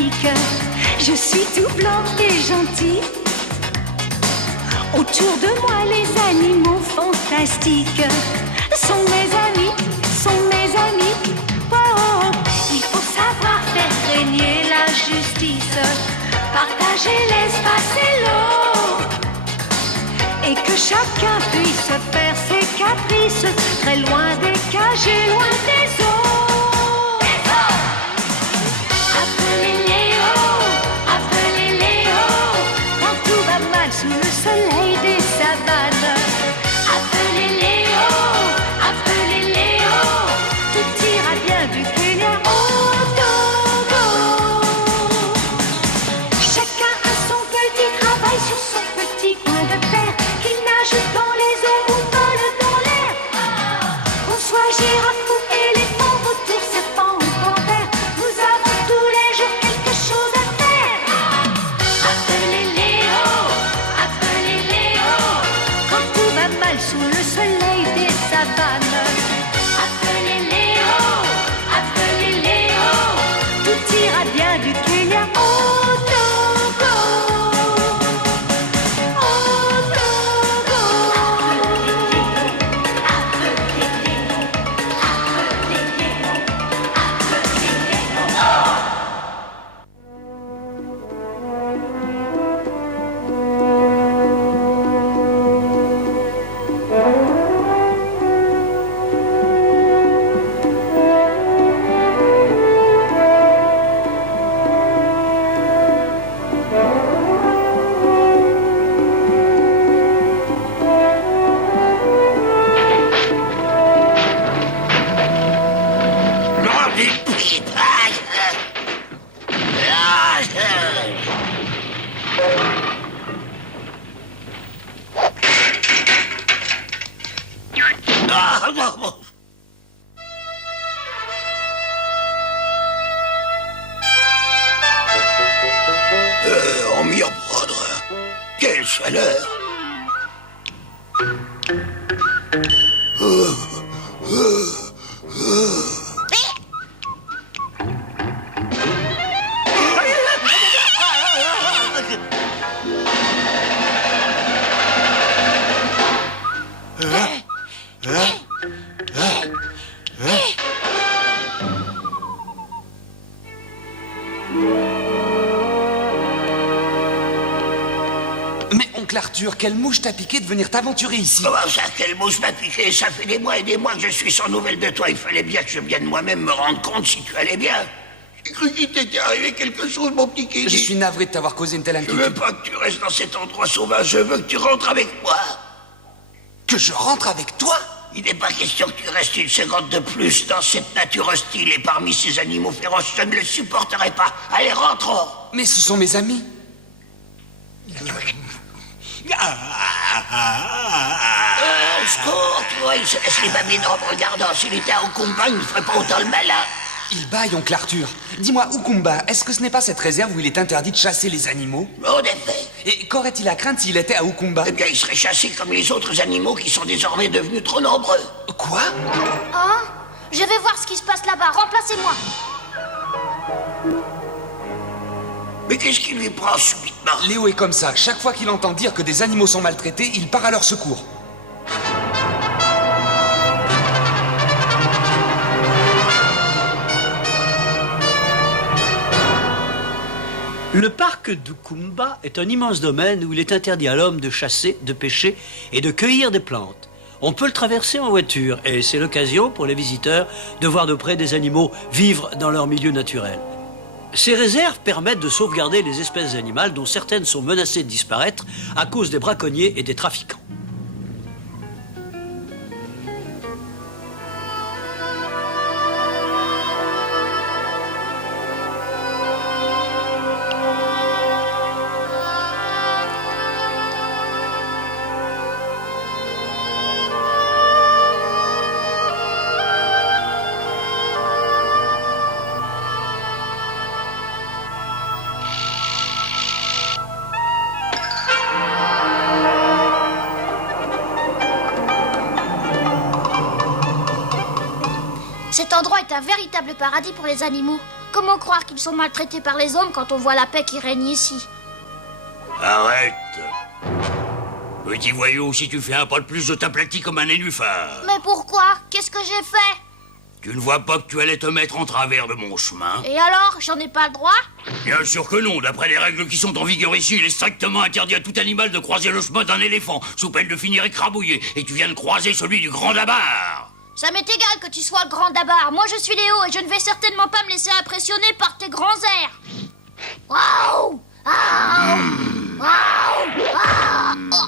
d'Afrique. Je suis tout blanc et gentil. Autour de moi, les animaux fantastiques sont mes amis, sont mes amis. Oh, oh. Il faut savoir faire régner la justice, partager l'espace et l'eau, et que chacun puisse faire ses caprices, très loin des cages et loin des eaux. Appelez Léo, quand tout va mal sous le soleil des savanes. Appelez Léo, tout ira bien du Kenya au Togo. Chacun a son petit travail sur son petit coin de terre, qu'il nage dans les eaux ou vole dans l'air. Qu'on soit girafe ou éléphant, vautour, serpent ou panthère, nous avons tous les jours quelque chose à faire. Appelez Léo, quand tout va mal sous le soleil des savanes. Appelez Léo, tout ira bien du Kenya au Togo. Au Togo. On m'y reprendra. Quelle chaleur! Mais oncle Arthur, quelle mouche t'a piqué de venir t'aventurer ici? Comment ça, quelle mouche m'a piqué? Ça fait des mois et des mois que je suis sans nouvelles de toi. Il fallait bien que je vienne moi-même me rendre compte si tu allais bien. J'ai cru qu'il t'était arrivé quelque chose, mon petit Kenny. Je suis navré de t'avoir causé une telle Je veux inquiétude. pas que tu restes dans cet endroit sauvage. Je veux que tu rentres avec moi. Que je rentre avec toi? Il n'est pas question que tu restes une seconde de plus dans cette nature hostile et parmi ces animaux féroces. Je ne le supporterai pas. Allez, rentrons. Mais ce sont mes amis. Au secours, tu vois, il se laisse les babines en me regardant. S'il était à Okumba, il ne ferait pas autant le malin. Il baille, oncle Arthur. Dis-moi, Ukumba, est-ce que ce n'est pas cette réserve où il est interdit de chasser les animaux? En effet. Et qu'aurait-il à craindre s'il était à Ukumba? Eh bien, il serait chassé comme les autres animaux qui sont désormais devenus trop nombreux. Quoi? Hein? Je vais voir ce qui se passe là-bas. Remplacez-moi. Mais qu'est-ce qui lui prend subitement? Léo est comme ça. Chaque fois qu'il entend dire que des animaux sont maltraités, il part à leur secours. Le parc d'Ukumba est un immense domaine où il est interdit à l'homme de chasser, de pêcher et de cueillir des plantes. On peut le traverser en voiture et c'est l'occasion pour les visiteurs de voir de près des animaux vivre dans leur milieu naturel. Ces réserves permettent de sauvegarder les espèces animales dont certaines sont menacées de disparaître à cause des braconniers et des trafiquants. Cet endroit est un véritable paradis pour les animaux. Comment croire qu'ils sont maltraités par les hommes quand on voit la paix qui règne ici? Arrête. Petit voyou, si tu fais un pas de plus, je t'aplatis comme un nénuphar. Mais pourquoi? Qu'est-ce que j'ai fait? Tu ne vois pas que tu allais te mettre en travers de mon chemin? Et alors, j'en ai pas le droit? Bien sûr que non. D'après les règles qui sont en vigueur ici, il est strictement interdit à tout animal de croiser le chemin d'un éléphant, sous peine de finir écrabouillé. Et tu viens de croiser celui du grand Dabar. Ça m'est égal que tu sois le grand Dabar. Moi, je suis Léo et je ne vais certainement pas me laisser impressionner par tes grands airs. Waouh! Waouh! Waouh! Waouh! Oh.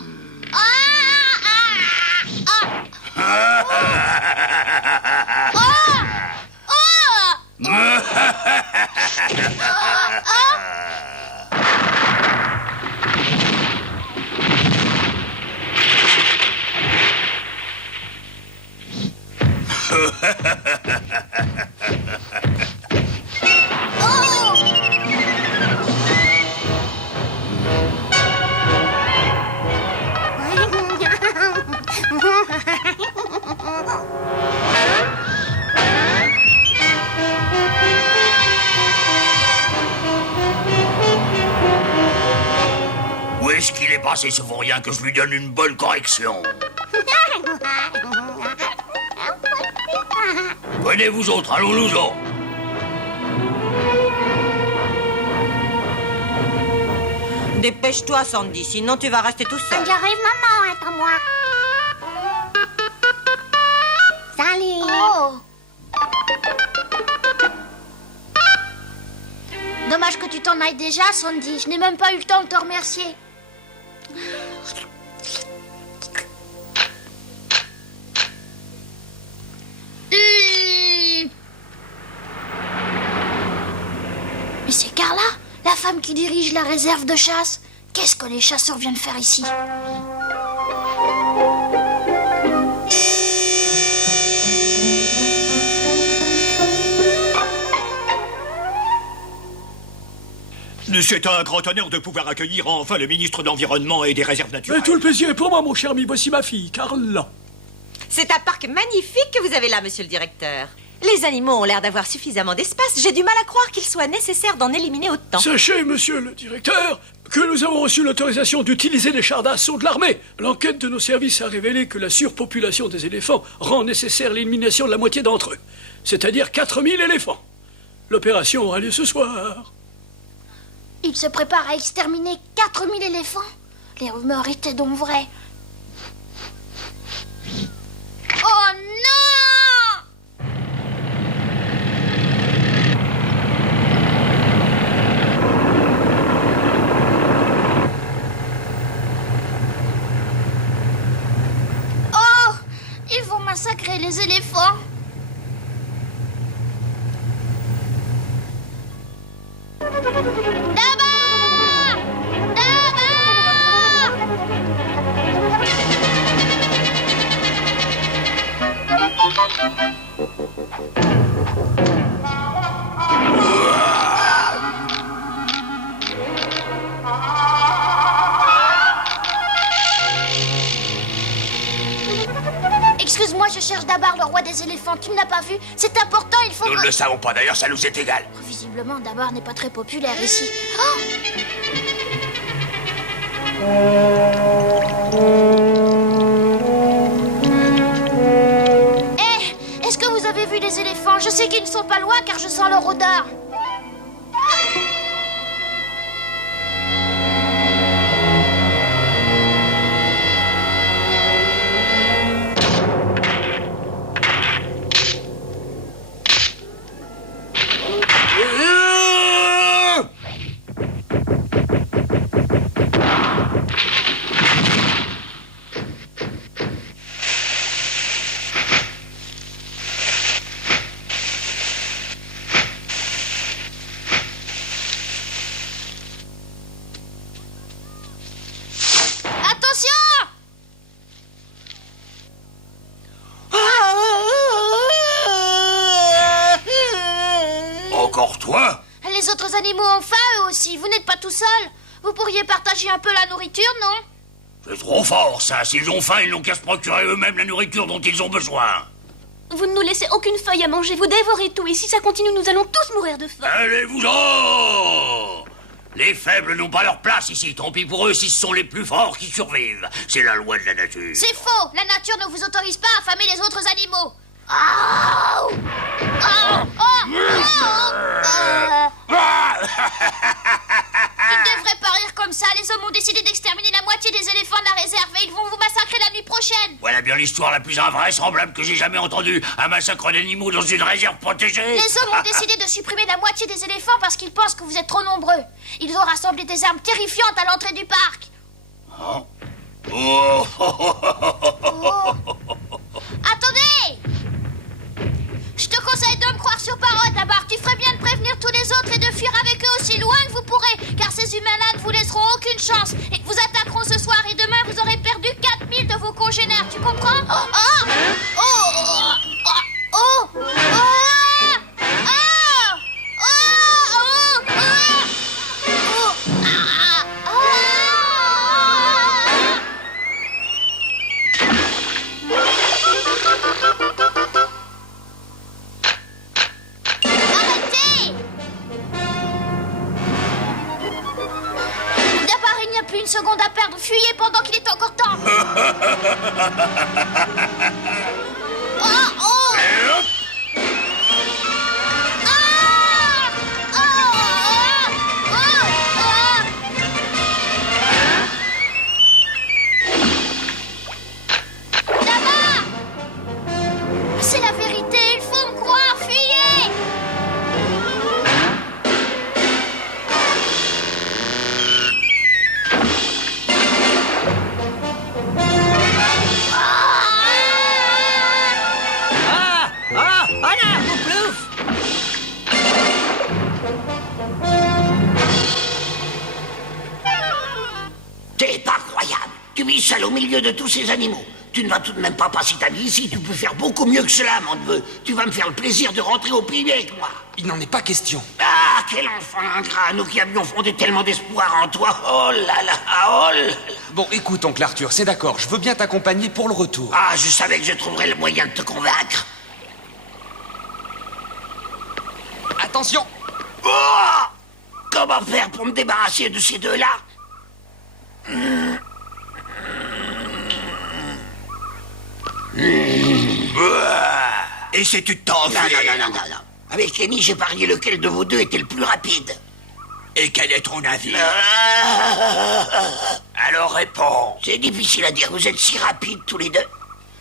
Où est-ce qu'il est passé ce vaurien que je lui donne une bonne correction? Venez vous autres, allons-nous-en. Dépêche-toi, Sandy, sinon tu vas rester tout seul. J'arrive, maman, attends-moi. Salut. Oh. Dommage que tu t'en ailles déjà, Sandy. Je n'ai même pas eu le temps de te remercier. Mais c'est Carla, la femme qui dirige la réserve de chasse. Qu'est-ce que les chasseurs viennent faire ici? C'est un grand honneur de pouvoir accueillir enfin le ministre de l'Environnement et des Réserves naturelles. Tout le plaisir est pour moi, mon cher ami. Voici ma fille, Carla. C'est un parc magnifique que vous avez là, monsieur le directeur. Les animaux ont l'air d'avoir suffisamment d'espace. J'ai du mal à croire qu'il soit nécessaire d'en éliminer autant. Sachez, monsieur le directeur, que nous avons reçu l'autorisation d'utiliser les chars d'assaut de l'armée. L'enquête de nos services a révélé que la surpopulation des éléphants rend nécessaire l'élimination de la moitié d'entre eux, c'est-à-dire 4000 éléphants. L'opération aura lieu ce soir. Il se prépare à exterminer 4000 éléphants. Les rumeurs étaient donc vraies. Oh non! Oh! Ils vont massacrer les éléphants. Dabar! Dabar! Excuse-moi, je cherche Dabar, le roi des éléphants. Tu ne l'as pas vu? C'est important, il faut... Nous ne le savons pas, d'ailleurs, ça nous est égal. Visiblement, Dabar n'est pas très populaire ici. Oh! Eh, est-ce que vous avez vu les éléphants? Je sais qu'ils ne sont pas loin car je sens leur odeur. Encore toi? Les autres animaux ont faim, eux aussi. Vous n'êtes pas tout seul. Vous pourriez partager un peu la nourriture, non? C'est trop fort, ça. S'ils ont faim, ils n'ont qu'à se procurer eux-mêmes la nourriture dont ils ont besoin. Vous ne nous laissez aucune feuille à manger, vous dévorez tout, et si ça continue, nous allons tous mourir de faim. Allez-vous-en! Les faibles n'ont pas leur place ici, tant pis pour eux si ce sont les plus forts qui survivent. C'est la loi de la nature. C'est faux. La nature ne vous autorise pas à affamer les autres animaux. Oh oh oh oh Tu ne devrais pas rire comme ça. Les hommes ont décidé d'exterminer la moitié des éléphants de la réserve et ils vont vous massacrer la nuit prochaine. Voilà bien l'histoire la plus invraisemblable que j'ai jamais entendue. Un massacre d'animaux dans une réserve protégée. Les hommes ont décidé de supprimer la moitié des éléphants parce qu'ils pensent que vous êtes trop nombreux. Ils ont rassemblé des armes terrifiantes à l'entrée du parc. Oh. Oh. Oh. Attendez! Je te conseille de me croire sur parole, d'abord. Tu ferais bien de prévenir tous les autres et de fuir avec eux aussi loin que vous pourrez, car ces humains-là ne vous laisseront aucune chance. Et vous attaqueront ce soir et demain, vous aurez perdu 4000 de vos congénères. Tu comprends? Oh! Oh! Oh! Oh! Oh! Plus une seconde à perdre, fuyez pendant qu'il est encore temps. Oh, oh. Ah, oh, oh, oh. Là-bas. C'est la vérité, il faut me croire, fuyez. T'es pas croyable. Tu vis seul au milieu de tous ces animaux. Tu ne vas tout de même pas passer ta vie ici. Tu peux faire beaucoup mieux que cela, mon neveu. Tu vas me faire le plaisir de rentrer au pays avec moi. Il n'en est pas question. Ah, quel enfant ingrat, nous qui avions fondé tellement d'espoir en toi. Oh là là, oh là là. Bon, écoute, oncle Arthur, c'est d'accord. Je veux bien t'accompagner pour le retour. Ah, je savais que je trouverais le moyen de te convaincre. Attention! Oh! Comment faire pour me débarrasser de ces deux-là? Et si tu t'enfuis? Non. Avec Kenny, j'ai parié lequel de vous deux était le plus rapide. Et quel est ton avis? Alors réponds. C'est difficile à dire, vous êtes si rapides tous les deux.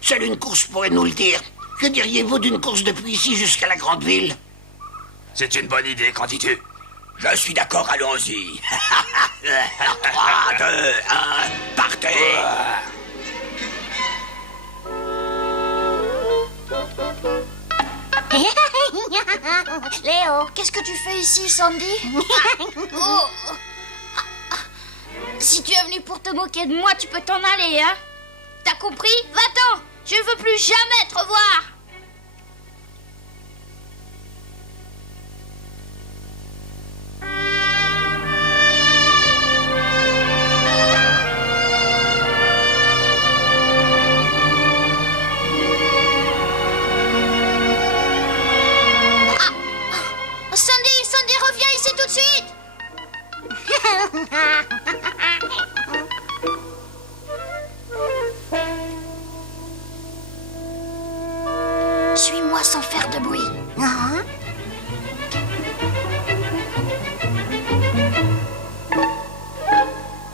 Seule une course pourrait nous le dire. Que diriez-vous d'une course depuis ici jusqu'à la grande ville? C'est une bonne idée, qu'en dis-tu? Je suis d'accord, allons-y. 3, 2, 1, partez! Léo, qu'est-ce que tu fais ici, Sandy? Oh. Si tu es venu pour te moquer de moi, tu peux t'en aller, hein? T'as compris? Va-t'en! Je ne veux plus jamais te revoir! Sandy, reviens ici tout de suite! Suis-moi sans faire de bruit.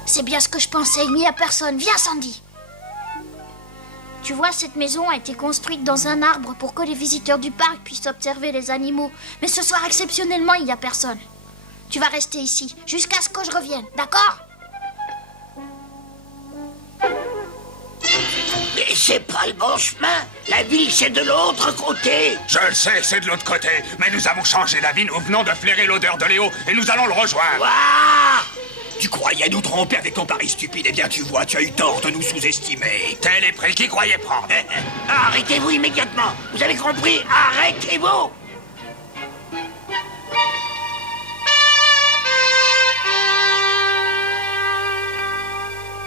C'est bien ce que je pensais, il n'y a personne. Viens, Sandy. Tu vois, cette maison a été construite dans un arbre pour que les visiteurs du parc puissent observer les animaux. Mais ce soir, exceptionnellement, il n'y a personne. Tu vas rester ici, jusqu'à ce que je revienne, d'accord? Mais c'est pas le bon chemin. La ville, c'est de l'autre côté. Je le sais, c'est de l'autre côté. Mais nous avons changé d'avis, nous venons de flairer l'odeur de Léo et nous allons le rejoindre. Ouah! Tu croyais nous tromper avec ton pari stupide. Eh bien, tu vois, tu as eu tort de nous sous-estimer. Tel est prix qu'il croyait prendre. Arrêtez-vous immédiatement. Vous avez compris? Arrêtez-vous!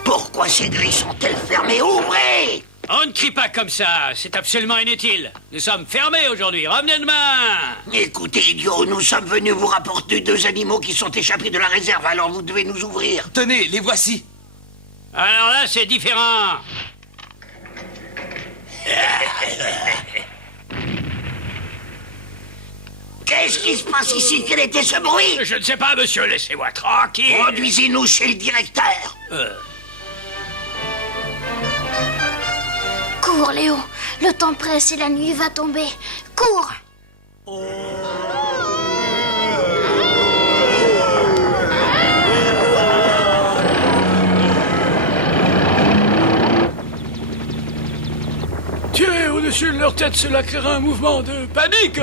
Pourquoi ces grilles sont-elles fermées? Ouvrez! On ne crie pas comme ça, c'est absolument inutile. Nous sommes fermés aujourd'hui, revenez demain. Écoutez, idiot, nous sommes venus vous rapporter 2 animaux qui sont échappés de la réserve, alors vous devez nous ouvrir. Tenez, les voici. Alors là, c'est différent. Qu'est-ce qui se passe ici? Quel était ce bruit? Je ne sais pas, monsieur, laissez-moi tranquille. Conduisez-nous chez le directeur. Cours, Léo. Le temps presse et la nuit va tomber. Cours. Tirer au-dessus de leur tête, cela créera un mouvement de panique.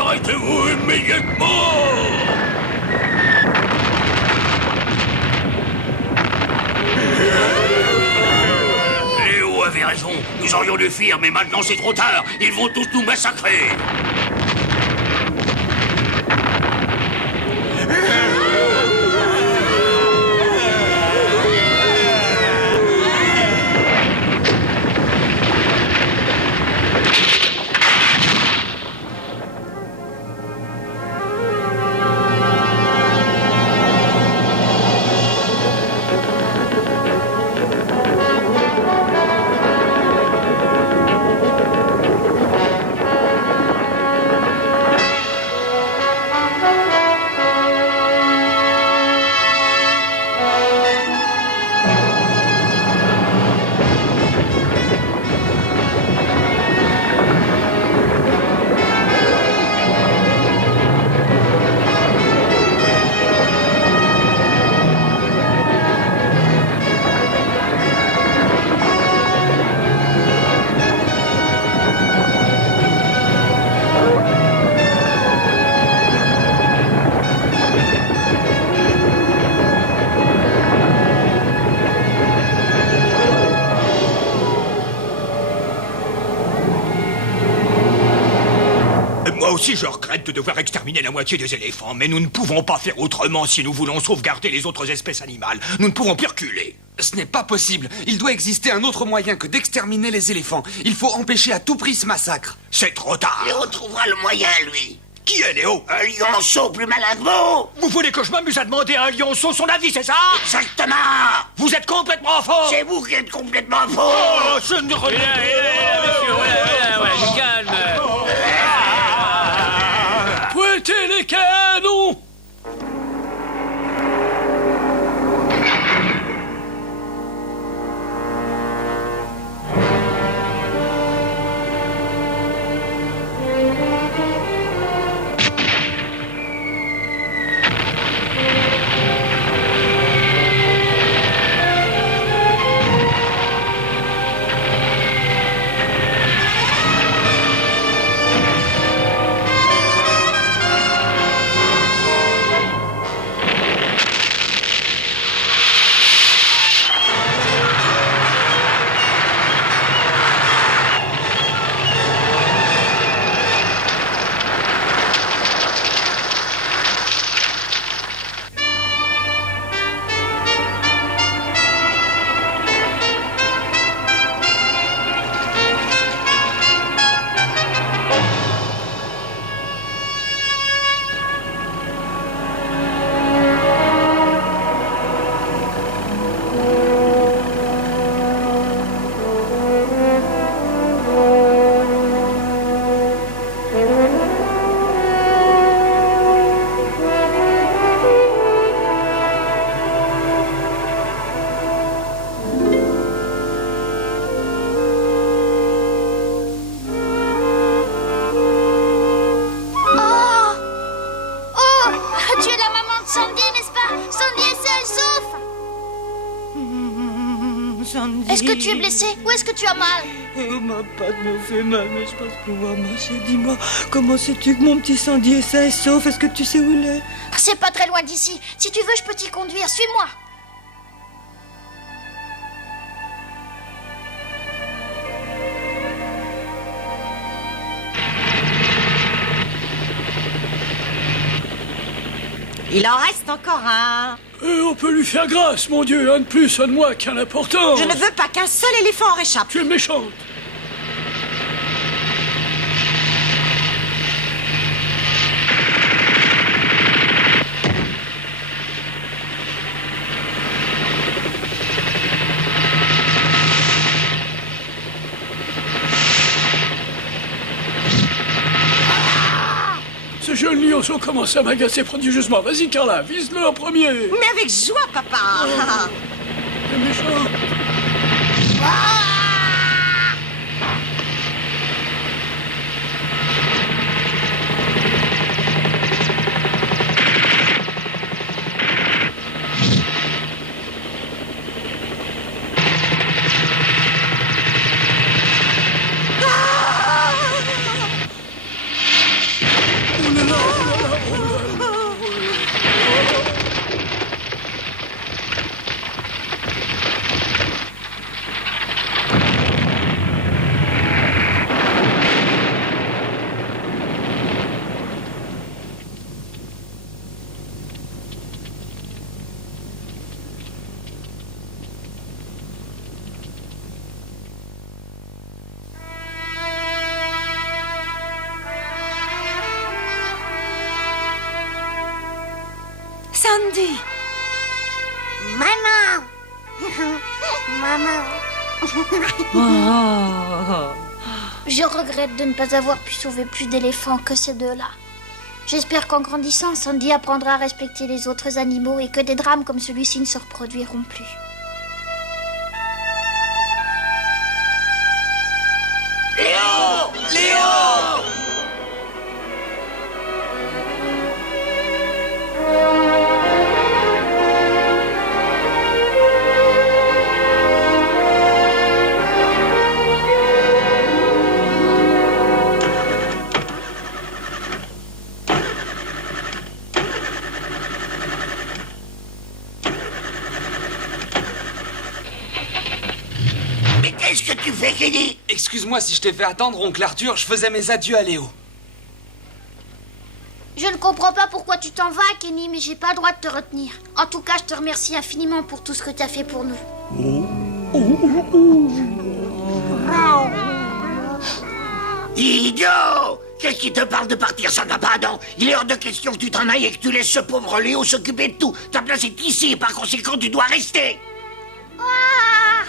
Arrêtez-vous immédiatement. Léo avait raison. Nous aurions dû fuir, mais maintenant c'est trop tard. Ils vont tous nous massacrer. Moi aussi, je regrette de devoir exterminer la moitié des éléphants, mais nous ne pouvons pas faire autrement si nous voulons sauvegarder les autres espèces animales. Nous ne pouvons plus reculer. Ce n'est pas possible. Il doit exister un autre moyen que d'exterminer les éléphants. Il faut empêcher à tout prix ce massacre. C'est trop tard. Léo trouvera le moyen, lui. Qui est Léo? Un lionceau plus malin que vous. Vous voulez que je m'amuse à demander à un lionceau son avis, c'est ça? Exactement. Vous êtes complètement faux. C'est vous qui êtes complètement faux. Oh, je ne Monsieur, du calme. Pointez les canons. Est-ce que tu es blessé? Où est-ce que tu as mal? Ma patte me fait mal, mais je pense pouvoir marcher. Dis-moi, comment sais-tu que mon petit Sandy est sain et sauf? Est-ce que tu sais où il est? C'est pas très loin d'ici. Si tu veux, je peux t'y conduire. Suis-moi. Il en reste encore un. On peut lui faire grâce, mon Dieu. Un de plus, un de moins, quelle importance. Je ne veux pas qu'un seul éléphant en réchappe. Tu es méchante. Ce jeune lionceau commence à m'agacer prodigieusement. Vas-y, Carla, vise-le en premier. Mais avec joie, papa. C'est méchant. Sandy. Maman. Maman. Je regrette de ne pas avoir pu sauver plus d'éléphants que ces deux-là. J'espère qu'en grandissant, Sandy apprendra à respecter les autres animaux et que des drames comme celui-ci ne se reproduiront plus. Léo! Léo! Mais qu'est-ce que tu fais, Kenny? Excuse-moi si je t'ai fait attendre, oncle Arthur, je faisais mes adieux à Léo. Je ne comprends pas pourquoi tu t'en vas, Kenny, mais j'ai pas le droit de te retenir. En tout cas, je te remercie infiniment pour tout ce que tu as fait pour nous. Idiot! Qu'est-ce qui te parle de partir? Ça n'a pas, non? Il est hors de question que tu t'en ailles et que tu laisses ce pauvre Léo s'occuper de tout. Ta place est ici et par conséquent, tu dois rester. Ah